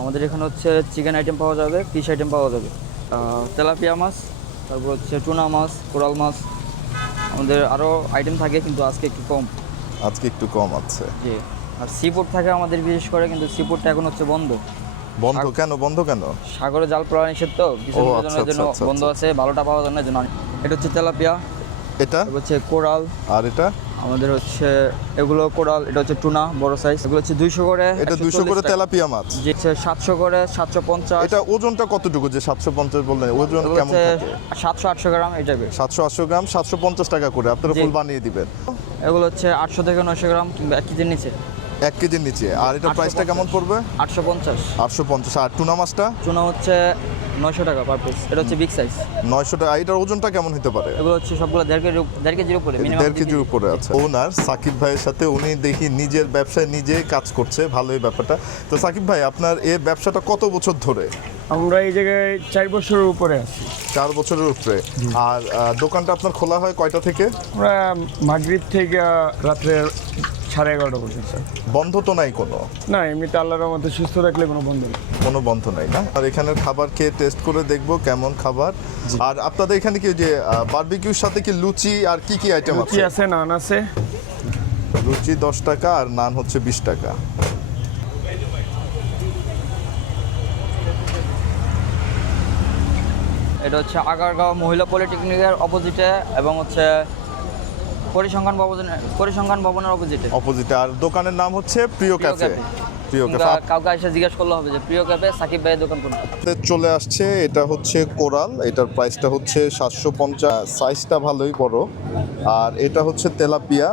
আমাদের এখানে হচ্ছে চিকেন আইটেম পাওয়া যাবে ফিশ আইটেম পাওয়া যাবে। তেলাপিয়া মাছ তারপর হচ্ছে টুনা মাছ কোরাল মাছ। আমাদের আরও আইটেম থাকে কিন্তু আজকে একটু কম। আজকে একটু কম আছে। জি। আর সি ফুড থাকে আমাদের বিশেষ করে কিন্তু সি ফুডটা এখন হচ্ছে বন্ধ। বন্ধ কেন? বন্ধ কেন? সাগরে জাল পড়া নিষেধ তো কিছু আচ্ছা, জন্য আচ্ছা, আচ্ছা, বন্ধ। আছে ভালোটা পাওয়া যায় না জন্য এটা হচ্ছে তেলাপিয়া। এটা? হচ্ছে কোরাল। আর এটা? আমাদের হচ্ছে এগুলো কোরাল এটা হচ্ছে টুনা বড় সাইজ এগুলো হচ্ছে দুইশো করে এটা দুইশো করে তেলাপিয়া মাছ। যে হচ্ছে সাতশো করে সাতশো পঞ্চাশ। এটা ওজনটা কতটুকু যে সাতশো পঞ্চাশ বললেন? ওজন কেমন সাতশো আটশো গ্রাম এই টাইপের সাতশো আটশো গ্রাম সাতশো পঞ্চাশ টাকা করে। আপনারা। ফুল বানিয়ে দিবেন। এগুলো হচ্ছে আটশো থেকে নয়শো গ্রাম কিংবা এক কেজির নিচে। এক কেজির নিচে। আর এটা প্রাইসটা কেমন পড়বে? আটশো পঞ্চাশ। আটশো পঞ্চাশ। আর টুনা মাছটা? চুনা হচ্ছে নয়শো টাকা পার পিস এটা হচ্ছে বিগ সাইজ নয়শো টাকা। আর এটার ওজনটা কেমন হতে পারে? এগুলো হচ্ছে সবগুলো দেড় কেজি দেড় কেজির উপরে মিনিমাম দেড় কেজির উপরে আছে। ওনার সাকিব ভাইয়ের সাথে উনি দেখি নিজের ব্যবসায় নিজেই কাজ করছে ভালোই ব্যাপারটা। তো সাকিব ভাই আপনার এই ব্যবসাটা কত বছর ধরে? আমরা এই জায়গায় চার বছরের উপরে আছি। চার বছরের উপরে। আর দোকানটা আপনার খোলা হয় কয়টা থেকে? আমরা মাগরিব থেকে রাত্রে সাড়ে এগারোটা পর্যন্ত। বন্ধ তো নাই কোনো? না এমনিতে আল্লাহর মধ্যে সুস্থ থাকলে কোনো বন্ধ নেই। কোনো বন্ধ নাই না? আর এখানের খাবার খেয়ে টেস্ট করে দেখব কেমন খাবার। আর আপনাদের এখানে কি যে বারবিকিউর সাথে কি লুচি আর কি কি আইটেম লুচি আছে? আছে নান আছে। লুচি দশ টাকা আর নান হচ্ছে বিশ টাকা। এটা হচ্ছে আগারগাঁও মহিলা পলিটেকনিকের অপোজিটে এবং হচ্ছে পরিসংখ্যান ভবনের পরিসংখ্যান ভবনের অপোজিটে অপোজিটে আর দোকানের নাম হচ্ছে প্রিয় ক্যাফে। প্রিয় ক্যাফে। কাউকে এসে জিজ্ঞেস করলে হবে যে প্রিয় ক্যাফে সাকিব ভাইয়ের দোকান কোনটা? চলে আসছে এটা হচ্ছে কোরাল এটার প্রাইসটা হচ্ছে সাতশো পঞ্চাশ। সাইজটা ভালোই বড়। আর এটা হচ্ছে তেলাপিয়া।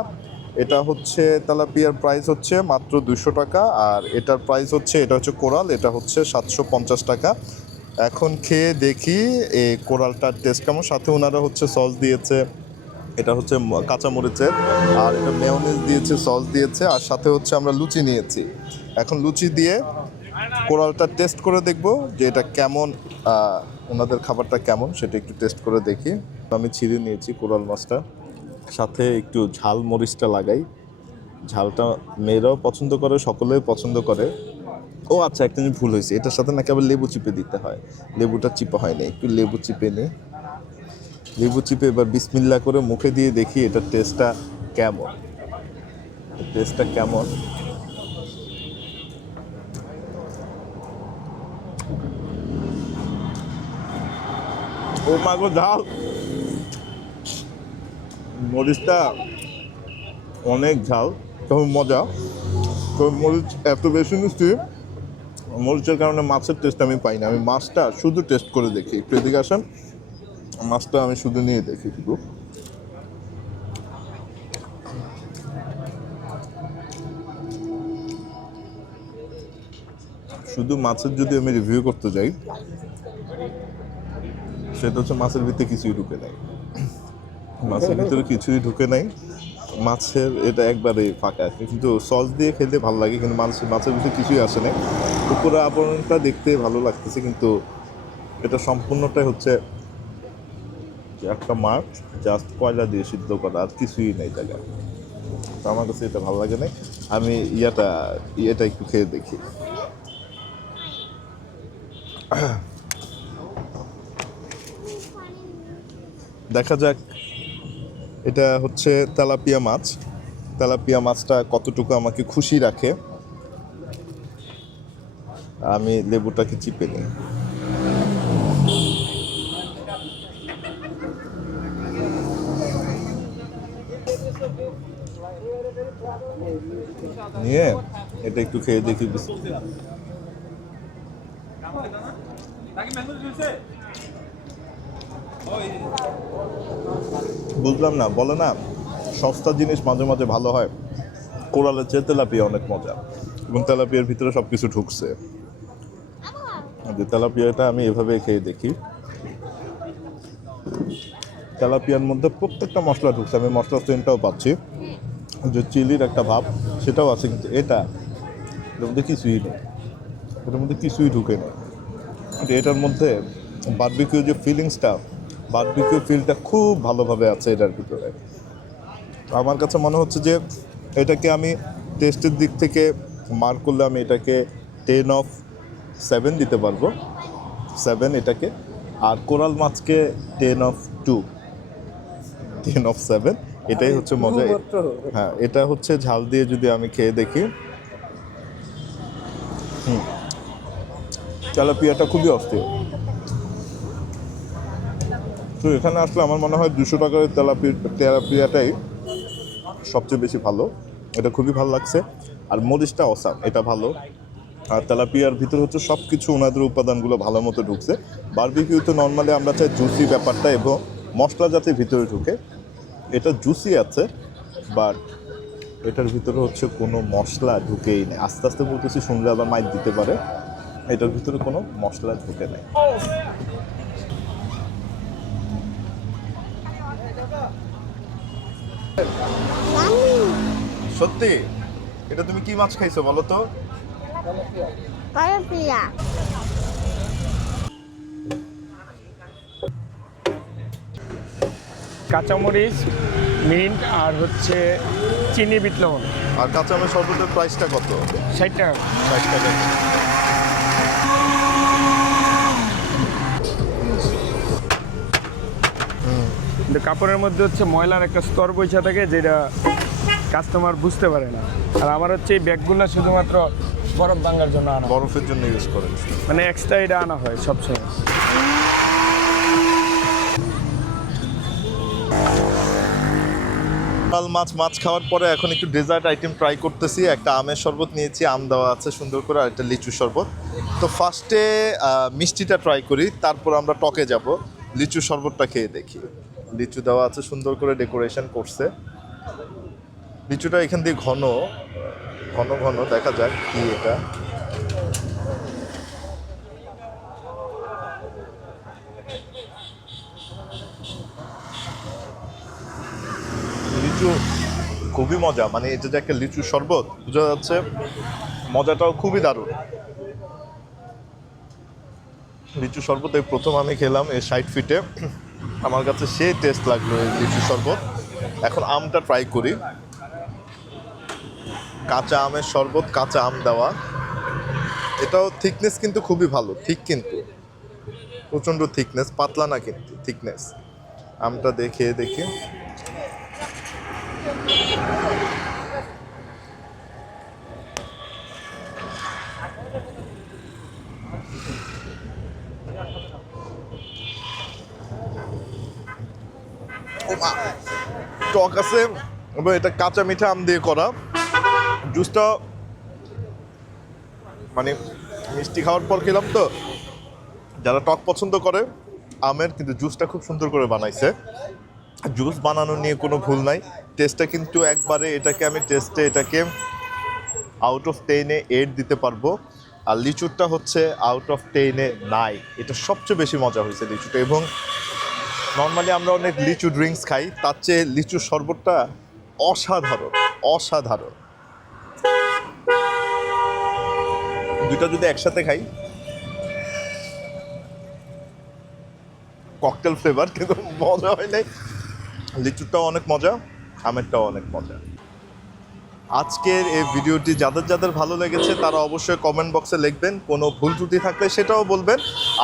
এটা হচ্ছে তেলাপিয়ার প্রাইস হচ্ছে মাত্র দুশো টাকা। আর এটার প্রাইস হচ্ছে এটা হচ্ছে কোরাল এটা হচ্ছে সাতশো পঞ্চাশ টাকা। এখন খেয়ে দেখি এই কোরালটার টেস্ট কেমন। সাথে ওনারা হচ্ছে সস দিয়েছে। এটা হচ্ছে কাঁচামরিচের, আর এটা মেয়নেজ দিয়েছে সস দিয়েছে, আর সাথে হচ্ছে আমরা লুচি নিয়েছি। এখন লুচি দিয়ে কোরালটা টেস্ট করে দেখব যে এটা কেমন ওনাদের খাবারটা কেমন, সেটা একটু টেস্ট করে দেখি। আমি ছিঁড়ে নিয়েছি কোরাল মাছটা, সাথে একটু ঝাল মরিচটা লাগাই। ঝালটা মেয়েরাও পছন্দ করে, সকলেই পছন্দ করে। ও আচ্ছা একটা জিনিস ভুল হয়েছে, এটার সাথে নাকি আবার লেবু চিপে দিতে হয়। লেবুটা চিপা হয়নি, একটু লেবু চিপে নিই। লেবু চিপে এবার বিসমিল্লা করে মুখে দিয়ে দেখি এটার টেস্টটা কেমন। টেস্টটা কেমন? ও মাগো ঝাল মরিচটা অনেক ঝাল, তবে মজা। তবে মরিচ এত বেশি মিষ্টি, মরিচের কারণে মাছের টেস্ট আমি পাই না। আমি মাছটা শুধু টেস্ট করে দেখি। একটু এদিকে আসেন। মাছটা আমি শুধু নিয়ে দেখি শুধু শুধু মাছের যদি আমি রিভিউ করতে যাই, সেটা হচ্ছে মাছের ভিতরে কিছুই ঢুকে নাই। মাছের ভিতরে কিছুই ঢুকে নাই। মাছের এটা একবারে ফাঁকা আছে। কিন্তু সস দিয়ে খেতে ভালো লাগে, কিন্তু মাছ, মাছের ভিতরে কিছুই আসে নাই। উপরে আবরণটা দেখতে ভালো লাগতেছে, কিন্তু এটা সম্পূর্ণটাই হচ্ছে যে একটা মাছ জাস্ট কয়লা দিয়ে সিদ্ধ করা, আর কিছুই নেই জায়গা তো আমার কাছে এটা ভালো লাগে না আমি ইয়াটা ইয়েটা একটু খেয়ে দেখি। দেখা যাক। এটা হচ্ছে তেলাপিয়া মাছ। তেলাপিয়া মাছটা কতটুকু আমাকে খুশি রাখে, আমি লেবুটাকে চিপে নিই। নিয়ে এটা একটু খেয়ে দেখি বুঝলাম না, বলে না, সস্তা জিনিস মাঝে মাঝে ভালো হয়। কোরালের চেয়ে তেলাপিয়া অনেক মজা, এবং তেলাপিয়ার ভিতরে সব কিছু ঢুকছে। যে তেলাপিয়াটা আমি এভাবে খেয়ে দেখি। তেলাপিয়ার মধ্যে প্রত্যেকটা মশলা ঢুকছে, আমি মশলা সেন্টটাও পাচ্ছি। যে চিলির একটা ভাব, সেটাও আছে কিন্তু এটা এটার মধ্যে কিছুই নেই। এটার মধ্যে কিছুই ঢুকে কিন্তু এটার মধ্যে বারবিকিউ যে ফিলিংসটা বারবিকিউ ফিলটা খুব ভালোভাবে আছে এটার ভিতরে। আমার কাছে মনে হচ্ছে যে এটাকে আমি টেস্টের দিক থেকে মার্ক করলে আমি এটাকে টেন অফ সেভেন দিতে পারব। সেভেন এটাকে, আর কোরাল মাছকে ten of two ten of seven এটাই হচ্ছে মজা। হ্যাঁ এটা হচ্ছে ঝাল দিয়ে যদি আমি খেয়ে দেখি। হুম। তেলাপিয়াটা খুবই অস্থির। তো এখানে আসলে আমার মনে হয় দুশো টাকার তেলাপি তেলাপিয়াটাই সবচেয়ে বেশি ভালো। এটা খুবই ভালো লাগছে। আর মরিচটা অসাম এটা ভালো। আর তেলাপিয়ার ভিতর হচ্ছে সব কিছু ওনাদের উপাদানগুলো ভালো মতো ঢুকছে। বারবিকিউতে নর্মালি আমরা চাই জুসি ব্যাপারটা এবং মশলা যাতে ভিতরে ঢুকে। এটা জুসি আছে বাট এটার ভিতরে হচ্ছে কোনো মশলা ঢুকেই নেই। আস্তে আস্তে বলতেছি শুনলে আবার মাইক দিতে পারে। এটার ভিতরে কোনো মশলা ঢুকে নেই। সত্যি? এটা তুমি কি মাছ খাইছো বলো তো? কাঁচামরিচ মিন্ট আর হচ্ছে চিনি বিট লবণ আর কাঁচা আমের শরবতের প্রাইসটা কত? ষাট টাকা। ষাট টাকা। কিন্তু কাপড়ের মধ্যে হচ্ছে ময়লার একটা স্তর বৈশা থাকে যেটা কাস্টমার বুঝতে পারে না। আর আমার হচ্ছে এই ব্যাগগুলো শুধুমাত্র বরফ ভাঙার জন্য আনা বরফের জন্য ইউজ করেন। মানে এক্সট্রা এটা আনা হয় সবসময়। কাল মাছ মাছ খাওয়ার পরে এখন একটু ডেজার্ট আইটেম ট্রাই করতেছি। একটা আমের শরবত নিয়েছি, আম দেওয়া আছে সুন্দর করে, আর একটা লিচু শরবত। তো ফার্স্টে মিষ্টিটা ট্রাই করি, তারপর আমরা টকে যাব। লিচু শরবতটা খেয়ে দেখি। লিচু দেওয়া আছে সুন্দর করে ডেকোরেশন করছে। লিচুটা এখান দিয়ে ঘন ঘন ঘন, দেখা যাক কি এটা লিচু খুবই মজা। মানে এটা যে একটা লিচু শরবত, বোঝা যাচ্ছে মজাটাও খুবই দারুণ। লিচু শরবত এই প্রথম আমি খেলাম এই ষাট ফিটে আমার কাছে সেই টেস্ট লাগল এই লিচু শরবত। এখন আমটা ট্রাই করি। কাঁচা আমের শরবত, কাঁচা আম দেওয়া। এটাও থিকনেস কিন্তু খুবই ভালো ঠিক কিন্তু। প্রচণ্ড থিকনেস পাতলা না কিন্তু থিকনেস আমটা দেখে দেখে টক আছে এবং এটা কাঁচা মিঠা আম দিয়ে করা। জুসটা মানে মিষ্টি খাওয়ার পর খেলাম তো। যারা টক পছন্দ করে, আমের কিন্তু জুসটা খুব সুন্দর করে বানাইছে। জুস বানানো নিয়ে কোনো ভুল নাই। টেস্টটা কিন্তু একবারে এটাকে আমি টেস্টে এটাকে আউট অফ টেনে এইট দিতে পারব। আর লিচুরটা হচ্ছে আউট অফ টেনে নাই। এটা সবচেয়ে বেশি মজা হয়েছে লিচুটা এবং নর্মালি আমরা অনেক লিচু ড্রিঙ্কস খাই, তার চেয়ে লিচুর শরবতটা অসাধারণ অসাধারণ। দুটো যদি একসাথে খাই ককটেল ফ্লেভার কিন্তু মজা হয় নাই। লিচুরটাও অনেক মজা, আমেরটাও অনেক মজা। আজকের এই ভিডিওটি যাদের যাদের ভালো লেগেছে তারা অবশ্যই কমেন্ট বক্সে লিখবেন, কোনো ভুল ত্রুটি থাকলে সেটাও বলবেন।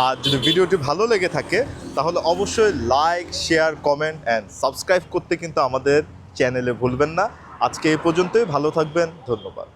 আর যদি ভিডিওটি ভালো লেগে থাকে, তাহলে অবশ্যই like share comment and subscribe করতে কিন্তু আমাদের চ্যানেলে ভুলবেন না। আজকে এই পর্যন্তই, ভালো থাকবেন, ধন্যবাদ।